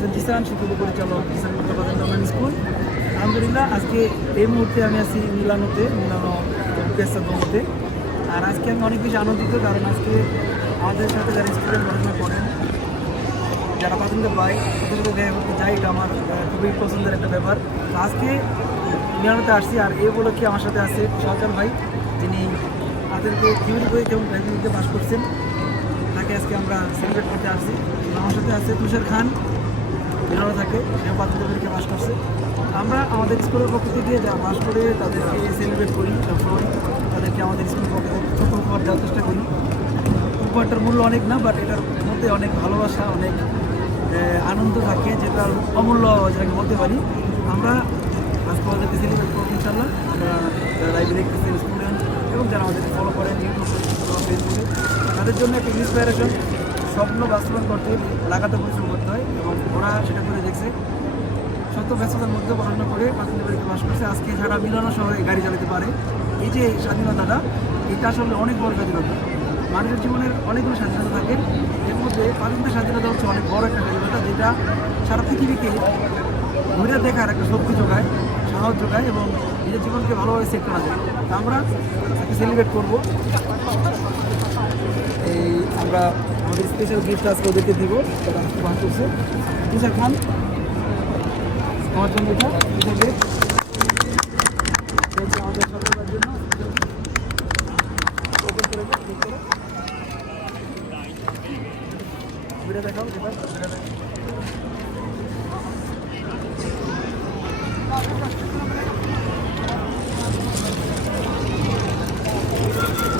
হোসেন জিসান শিক্ষক পরিচালক Jisan মুক্তাবাদ government school. আলহামদুলিল্লাহ, আজকে এই মুহূর্তে আমি আছি মিলানোতে, মিলানো পেসাদমতে আর আজকে আমি অনেক বেশি আনন্দিত, কারণ আজকে আমাদের সাথে যারা স্টুডেন্ট পড়াশোনা করেন, যারা পছন্দ পায়, তাদের সাথে দেখা করতে যাই, এটা আমার খুবই পছন্দের একটা ব্যাপার। আজকে মিলানোতে আসছি, আর এই উপলক্ষে আমার সাথে আছে সরকার ভাই, যিনি আমাদেরকে থিওরি বই এবং লাইব্রেরিতে পাস করছেন, তাকে আজকে আমরা সেলিব্রেট করতে আসছি। আমার সাথে আছে তুষার খান বেরোনো থাকে প্রাথমিক পরীক্ষা পাস করছে। আমরা আমাদের স্কুলের পক্ষ থেকে যা পাস করে, তাদেরকে সেলিব্রেট করি সবসময় তাদেরকে আমাদের স্কুলের পক্ষ থেকে উপহার দেওয়ার চেষ্টা করি। উপহারটার মূল্য অনেক না বাট এটার মধ্যে অনেক ভালোবাসা, অনেক আনন্দ থাকে, যেটা অমূল্য যেটাকে বলতে পারি। আমরা আজকে আমাদেরকে সেলিব্রেট করব ইনশাল্লাহ আমরা যারা লাইব্রেরি স্টুডেন্ট এবং যারা আমাদেরকে ফলো করেন ইউটিউবে ফেসবুকে তাদের জন্য একটা ইন্সপায়ারেশন স্বপ্ন বাস্তবায়ন করতে লাগাতে হয় এবং ওরা সেটা করে দেখছে। শত ব্যস্ততার মধ্যে পড়াশোনা করে প্রাথমিক বাড়িতে বাস করছে। আজকে সারা মিলানো শহরে গাড়ি চালাতে পারে। এই যে স্বাধীনতাটা, এটা আসলে অনেক বড় স্বাধীনতা। মানুষের জীবনের অনেকগুলো স্বাধীনতা থাকে। এর মধ্যে প্রাথমিক স্বাধীনতা হচ্ছে অনেক বড় একটা স্বাধীনতা, যেটা সারা পৃথিবীকে ঘুরে দেখার একটা শক্তি যোগায়, সাহস যোগায় এবং নিজের জীবনকে ভালোভাবে সেট করা যায়। আমরা সেলিব্রেট করব। এই আমরা স্পেশাল গিফট আজকে ওদেরকে দিব। খান আমার জন্য জন্য দেখাও দেখাও।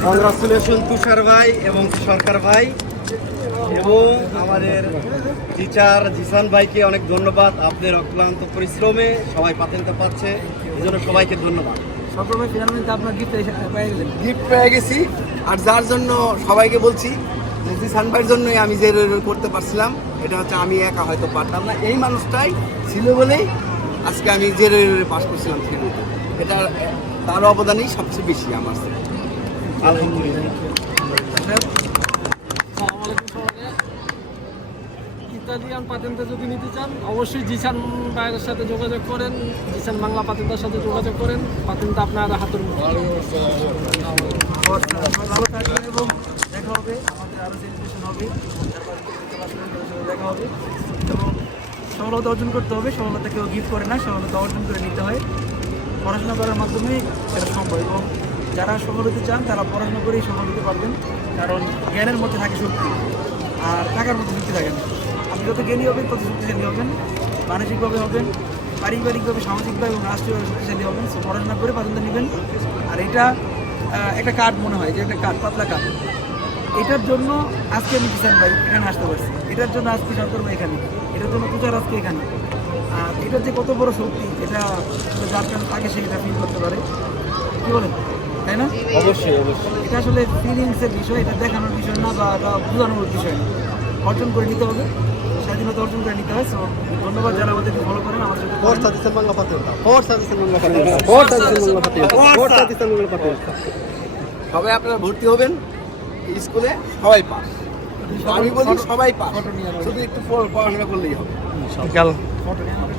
কংগ্রাচুলেশন তুষার ভাই এবং সরকার ভাই এবং আমাদের টিচার জিসান ভাইকে অনেক ধন্যবাদ। আপনাদের অক্লান্ত পরিশ্রমে সবাই পাতেন্ট পাচ্ছে এই জন্য সবাইকে ধন্যবাদ। গিফট পেয়ে গেছি আর যার জন্য সবাইকে বলছি জিসান ভাইয়ের জন্যই আমি যে করতে পারছিলাম এটা হচ্ছে আমি একা হয়তো পারতাম না। এই মানুষটাই ছিল বলেই আজকে আমি যে রই পাস করছিলাম এটা তার অবদানই সবচেয়ে বেশি আমার। আলহামদুলিল্লাহ। ইতালিয়ান পাতেন্টে যদি নিতে চান, অবশ্যই জিসান ভাইয়ের সাথে যোগাযোগ করেন, জিসান বাংলা পাতেন্টার সাথে যোগাযোগ করেন পাতেন্ট আপনার হাতের। ভালো থাকবেন এবং দেখা হবে, আমাদের আরও সেলিব্রেশন হবে। দেখা হবে। এবং সফলতা অর্জন করতে হবে সফলতা কেউ গিফট করে না, সফলতা অর্জন করে নিতে হয়। পড়াশোনা করার মাধ্যমে সেটা সম্ভব এবং যারা সফল হতে চান, তারা পড়াশোনা করেই সফল হতে পারবেন। কারণ জ্ঞানের মধ্যে থাকে শক্তি, আর টাকার মধ্যে শক্তি থাকে না। আপনি যত জ্ঞানী হবেন, তত শক্তিশালী হবেন, মানসিকভাবে হবেন, পারিবারিকভাবে, সামাজিকভাবে এবং রাষ্ট্রীয়ভাবে শক্তিশালী হবেন। পড়াশোনা করে পাতন্ত নেবেন। আর এটা একটা কার্ড মনে হয়, যে একটা কার্ড পাতলা কার্ড এটার জন্য আজকে আমি কিষান ভাই এখানে আসতে পারছি। এটার জন্য আজকে সরকার ভাই এখানে। এটার জন্য প্রচার আজকে এখানে। আর এটার যে কত বড় শক্তি, এটা যার কারণে তাকে সে এটা ফিল করতে পারে। কী বলেন? তাই না? অবশ্যই অবশ্যই। এটা আসলে ফিলিংসের বিষয় এটা দেখানোর বিষয় না বা বোঝানোর বিষয় না। অর্জন করে নিতে হবে স্বাধীনতা অর্জন করে নিতে হয় সো ধন্যবাদ যারা আমাদেরকে ফলো করেন আমার সাথে Patenta. Forza di San Mango Patenta. Forza di San Mango Patenta. Forza di San Mango Patenta. সবাই আপনারা ভর্তি হবেন স্কুলে সবাই পাস। আমি বলি সবাই পাস। নিয়ে শুধু একটু পড়াশোনা করলেই হবে। ফটো নিয়ে আমাদের